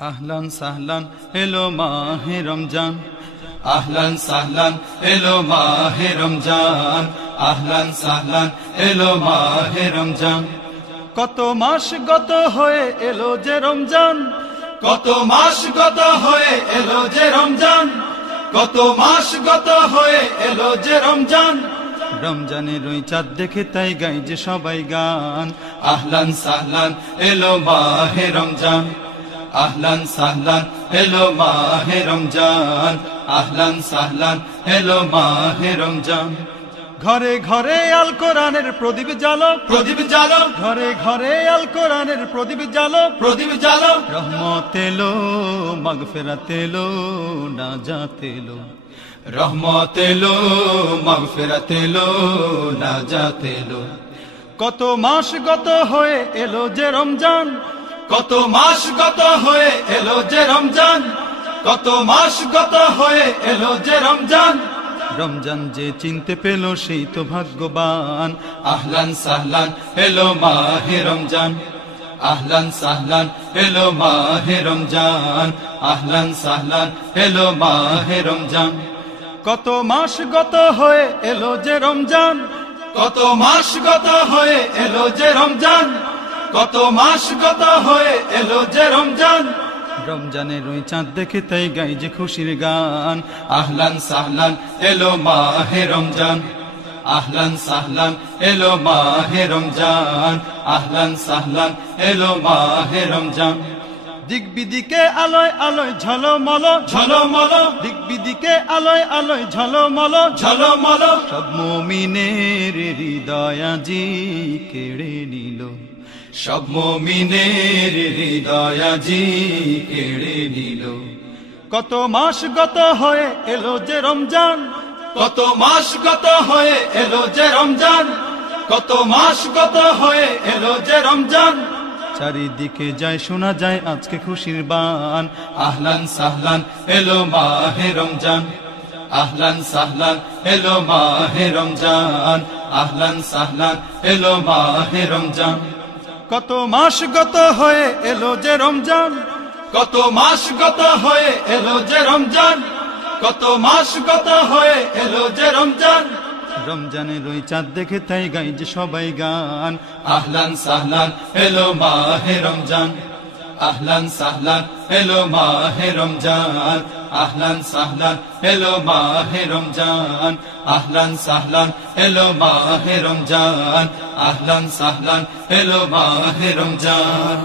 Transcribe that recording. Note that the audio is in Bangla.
আহলান সাহলান এলো মাহে রমজান, আহলান সাহলান এলো মাহে রমজান, আহলান সাহলান এলো মাহে রমজান। কত মাস গত হয়ে এলো যে রমজান, কত মাস গত হয়ে এলো যে রমজান, কত মাস গত হয়ে এলো যে রমজান। রমজানের ওই চাঁদ দেখে তাই গাই যে সবাই গান, আহলান সাহলান এলো মাহে রমজান, আহলান সাহলান এলো মাহে রমজান, আহলান সাহলান এলো মাহে রমজান। ঘরে ঘরে আল কোরআনের প্রদীপ জ্বালো, প্রদীপ জ্বালো, ঘরে ঘরে আল কোরআনের প্রদীপ জ্বালো, প্রদীপ জ্বালো। রহমত এলো, মাগফিরাত এলো, নাজাত এলো, রহমত এলো, মাগফিরাত এলো, নাজাত এলো। কত মাস গত হয়ে এলো যে রমজান, কত মাস গত হয়ে এলো যে রমজান, কত মাস গত হয়ে এলো যে রমজান। রমজান যে চিনতে পেল সেই তো ভাগ্যবান, আহলান সাহলান এলো মাহে রমজান, আহলান সাহলান এলো মাহে রমজান, আহলান সাহলান এলো মাহে রমজান। কত মাস গত হয়ে এলো যে রমজান, কত মাস গত হয়ে এলো যে রমজান, কত মাস গত হয়ে এলো যে রমজান। রমজানের ওই চাঁদ দেখে তাই গাই যে খুশির গান, আহলান সাহলান এলো মাহে রমজান, আহলান সাহলান এলো মাহে রমজান, আহলান সাহলান এলো মাহে রমজান। দিক বিদিকে আলোয় আলোয় ঝলমল, ঝলমল, দিক বিদিকে আলোয় আলোয় ঝলমল, ঝলমল। সব মুমিনের হৃদয় আজি কেড়ে নিল, সব মুমিনের হৃদয় আজি কেড়ে নিল। কত মাস গত হয়ে এলো যে রমজান, কত মাস গত হয়ে এলো যে রমজান, কত মাস গত হয়ে এলো যে রমজান। চারিদিকে যায় শোনা যায় আজকে খুশির বান, আহলান সাহলান এলো মাহে রমজান, আহলান সাহলান এলো মাহে রমজান, আহলান সাহলান এলো মাহে রমজান। কত মাস গত হয়ে এলো যে রমজান, কত মাস গত হয়ে এলো যে রমজান, কত মাস গত হয়ে এলো যে রমজান। রমজানের ওই চাঁদ দেখে তাই গাই যে সবাই গান, আহলান সাহলান এলো মাহে রমজান, আহলান সাহলান এলো মাহে রমজান, আহলান সাহলান এলো মাহে রমজান, আহলান সাহলান এলো মাহে রমজান, আহলান সাহলান এলো মাহে রমজান।